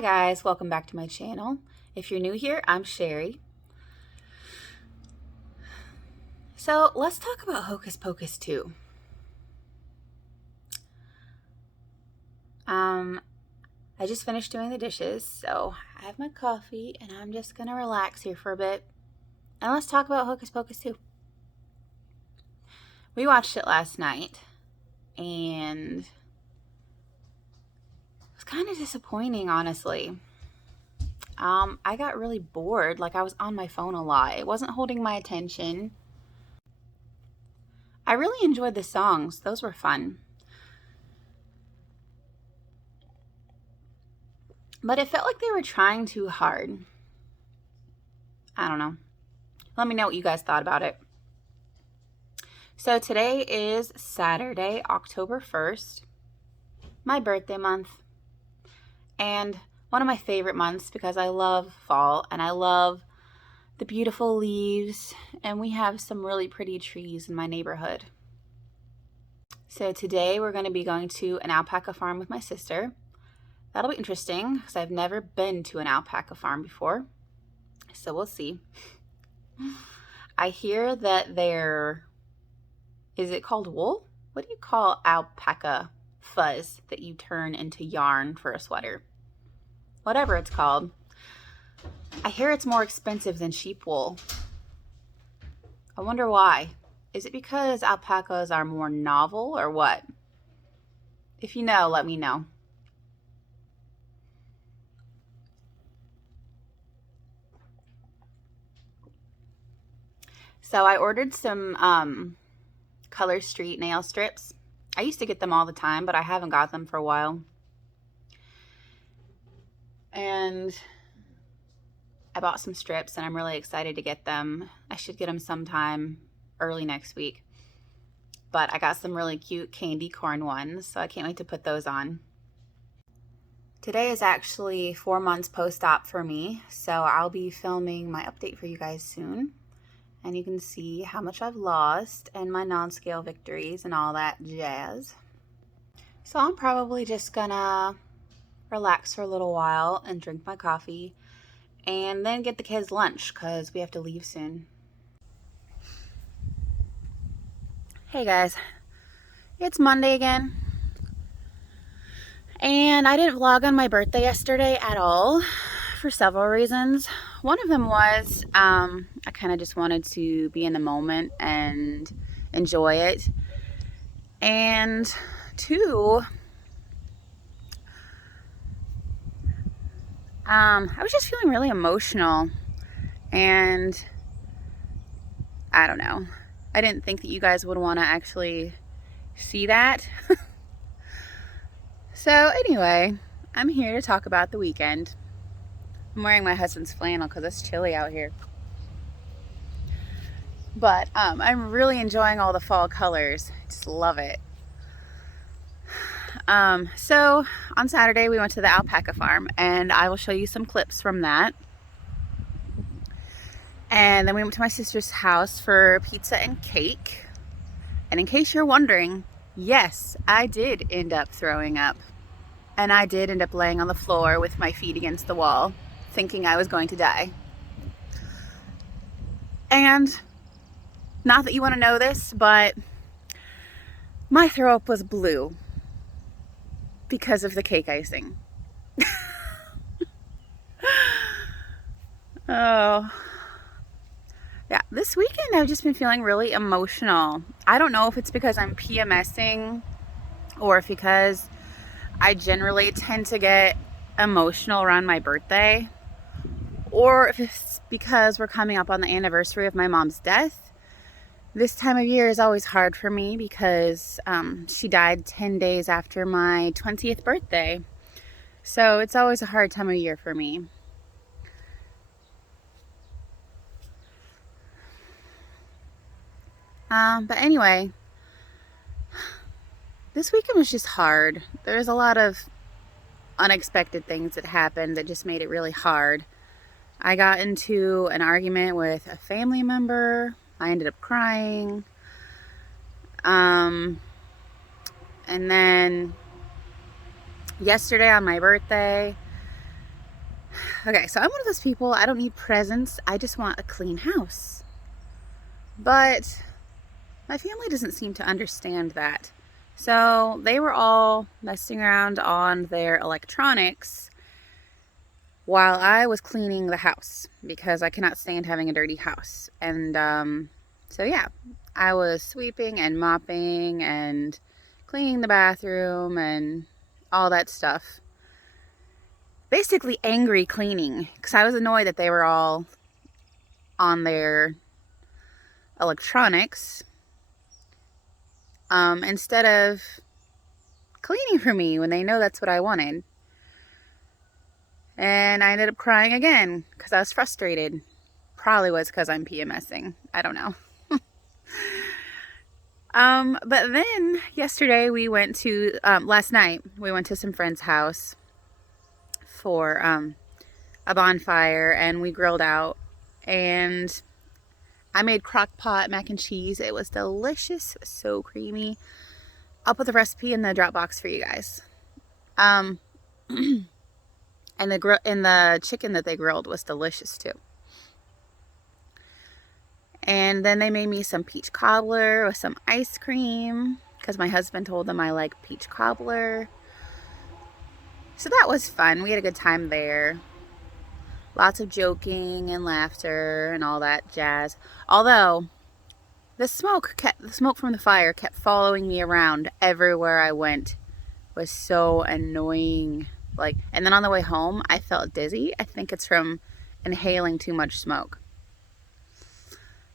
Hi guys, welcome back to my channel. If you're new here, I'm Sherry. So let's talk about Hocus Pocus 2. I just finished doing the dishes, so I have my coffee and I'm just gonna relax here for a bit. And let's talk about Hocus Pocus 2. We watched it last night and it was kind of disappointing, honestly. I got really bored, like I was on my phone a lot. It wasn't holding my attention. I really enjoyed the songs. Those were fun. But it felt like they were trying too hard. I don't know. Let me know what you guys thought about it. So today is Saturday, October 1st, my birthday month. And one of my favorite months because I love fall and I love the beautiful leaves. And we have some really pretty trees in my neighborhood. So today we're going to be going to an alpaca farm with my sister. That'll be interesting because I've never been to an alpaca farm before. So we'll see. I hear that is it called wool? What do you call alpaca fuzz that you turn into yarn for a sweater? Whatever it's called. I hear it's more expensive than sheep wool. I wonder why. Is it because alpacas are more novel or what? If you know, let me know. So I ordered some Color Street nail strips. I used to get them all the time, but I haven't got them for a while. And I bought some strips and I'm really excited to get them. I should get them sometime early next week. But I got some really cute candy corn ones, so I can't wait to put those on. Today is actually 4 months post-op for me, so I'll be filming my update for you guys soon. And you can see how much I've lost and my non-scale victories and all that jazz. So I'm probably just gonna relax for a little while and drink my coffee and then get the kids lunch because we have to leave soon. Hey guys, it's Monday again. And I didn't vlog on my birthday yesterday at all for several reasons. One of them was I kind of just wanted to be in the moment and enjoy it. And two, I was just feeling really emotional and I don't know. I didn't think that you guys would want to actually see that. So anyway, I'm here to talk about the weekend. I'm wearing my husband's flannel because it's chilly out here. But I'm really enjoying all the fall colors. I just love it. So on Saturday we went to the alpaca farm and I will show you some clips from that. And then we went to my sister's house for pizza and cake. And in case you're wondering, yes, I did end up throwing up. And I did end up laying on the floor with my feet against the wall, thinking I was going to die. And not that you want to know this, but my throw up was blue because of the cake icing. Oh. Yeah, this weekend I've just been feeling really emotional. I don't know if it's because I'm PMSing or if because I generally tend to get emotional around my birthday, or if it's because we're coming up on the anniversary of my mom's death. This time of year is always hard for me because she died 10 days after my 20th birthday. So it's always a hard time of year for me. But anyway, this weekend was just hard. There's a lot of unexpected things that happened that just made it really hard. I got into an argument with a family member. I ended up crying. And then yesterday on my birthday, Okay, so I'm one of those people, I don't need presents, I just want a clean house. But my family doesn't seem to understand that. So they were all messing around on their electronics while I was cleaning the house because I cannot stand having a dirty house. And so yeah, I was sweeping and mopping and cleaning the bathroom and all that stuff. Basically angry cleaning because I was annoyed that they were all on their electronics instead of cleaning for me when they know that's what I wanted. And I ended up crying again because I was frustrated. Probably was because I'm PMSing. I don't know. But then yesterday we went to, last night, we went to some friend's house for a bonfire and we grilled out. And I made crock pot mac and cheese. It was delicious. It was so creamy. I'll put the recipe in the Dropbox for you guys. And the chicken that they grilled was delicious too. And then they made me some peach cobbler with some ice cream because my husband told them I like peach cobbler. So that was fun. We had a good time there. Lots of joking and laughter and all that jazz. Although the smoke from the fire kept following me around everywhere I went. It was so annoying. And then on the way home, I felt dizzy. I think it's from inhaling too much smoke.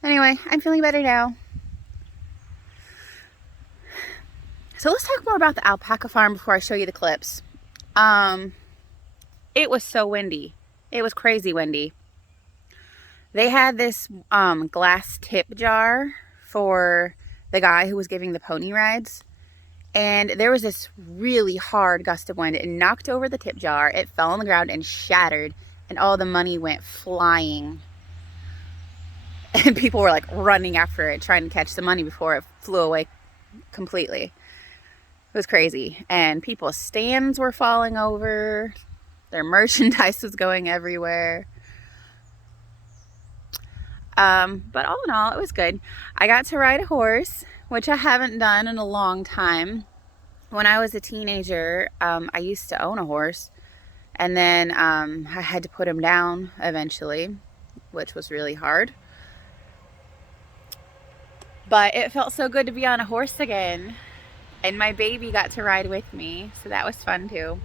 Anyway, I'm feeling better now. So let's talk more about the alpaca farm before I show you the clips. It was so windy. It was crazy windy. They had this glass tip jar for the guy who was giving the pony rides. And there was this really hard gust of wind. It knocked over the tip jar. It fell on the ground and shattered. And all the money went flying. And people were like running after it, trying to catch the money before it flew away completely. It was crazy. And people's stands were falling over. Their merchandise was going everywhere. But all in all, it was good. I got to ride a horse, which I haven't done in a long time. When I was a teenager, I used to own a horse. And then I had to put him down eventually, which was really hard. But it felt so good to be on a horse again. And my baby got to ride with me, so that was fun too.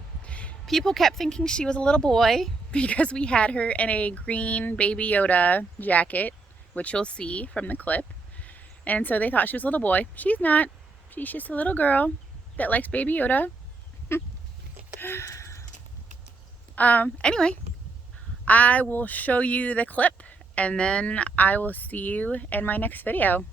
People kept thinking she was a little boy because we had her in a green Baby Yoda jacket, which you'll see from the clip. And so they thought she was a little boy. She's not. She's just a little girl that likes Baby Yoda. Anyway, I will show you the clip and then I will see you in my next video.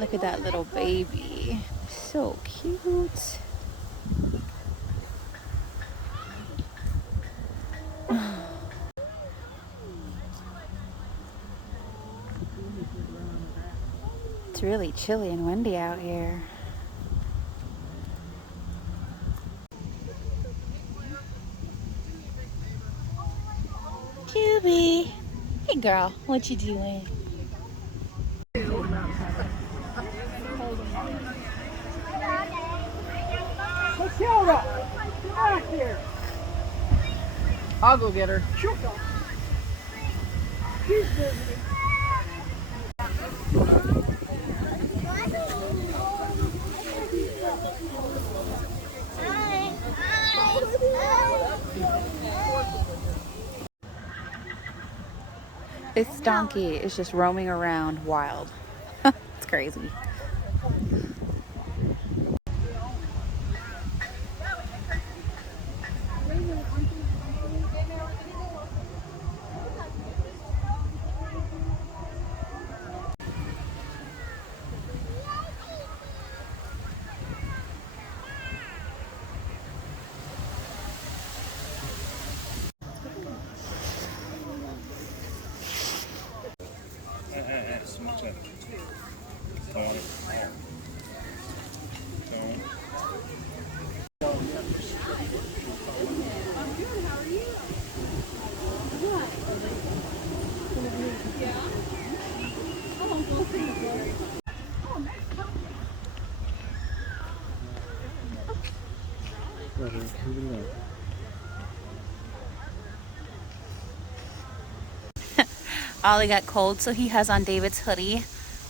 Look at that little baby. So cute. It's really chilly and windy out here. Juby. Hey girl, what you doing? Matilda, get back here. I'll go get her. This donkey is just roaming around wild. It's crazy. Ollie got cold, so he has on David's hoodie.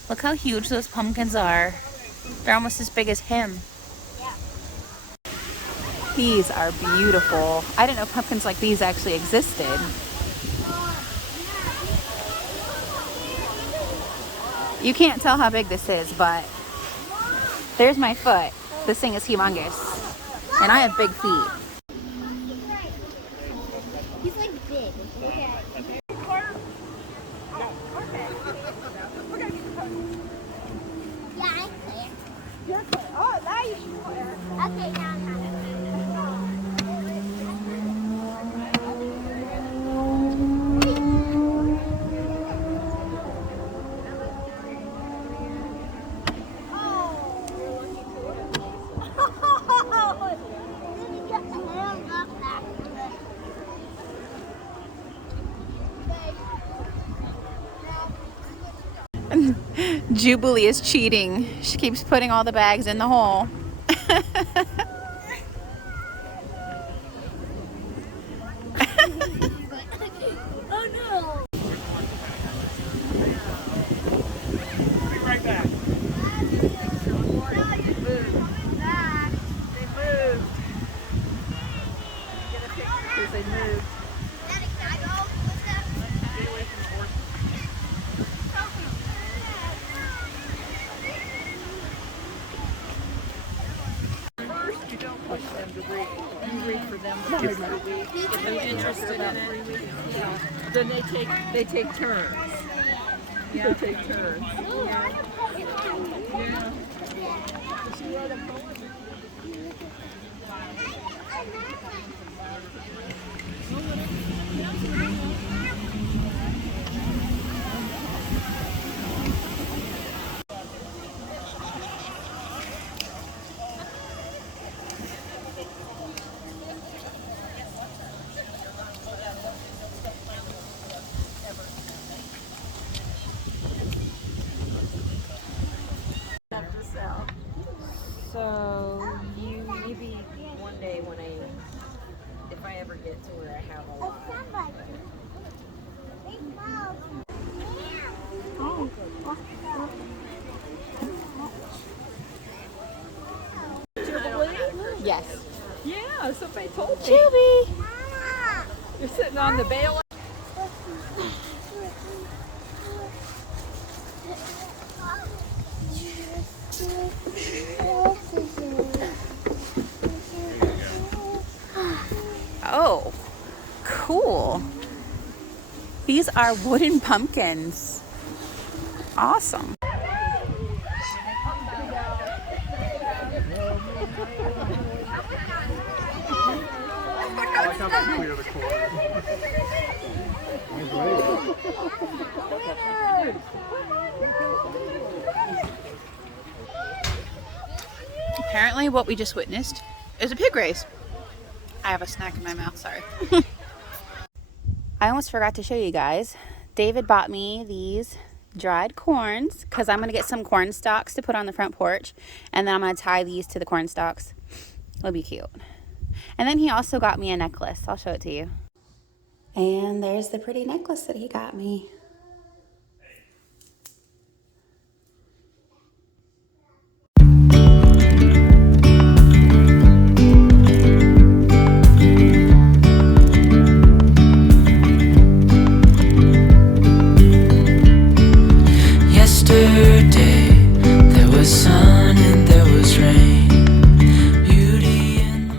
Look how huge those pumpkins are. They're almost as big as him. These are beautiful. I didn't know pumpkins like these actually existed. You can't tell how big this is, but there's my foot. This thing is humongous. And I have big feet. He's like big. Okay. Yeah, I'm clear. You're clear. Oh, now you should clear. Okay, now I'm not. Jubilee is cheating. She keeps putting all the bags in the hole. Oh no! Be right back. Because they moved. First, you don't push them to read. You read for them for 3 weeks. If they're interested in it, yeah. Then they take turns. They take turns. Yeah. So you maybe one day when if I ever get to where I have a lot. Yes. Yeah, somebody told me. Juby! You're sitting on the bale. Oh, cool. These are wooden pumpkins. Awesome. I like how they clear the corner. Apparently what we just witnessed is a pig race. I have a snack in my mouth, sorry. I almost forgot to show you guys. David bought me these dried corns because I'm going to get some corn stalks to put on the front porch. And then I'm going to tie these to the corn stalks. It'll be cute. And then he also got me a necklace. I'll show it to you. And there's the pretty necklace that he got me.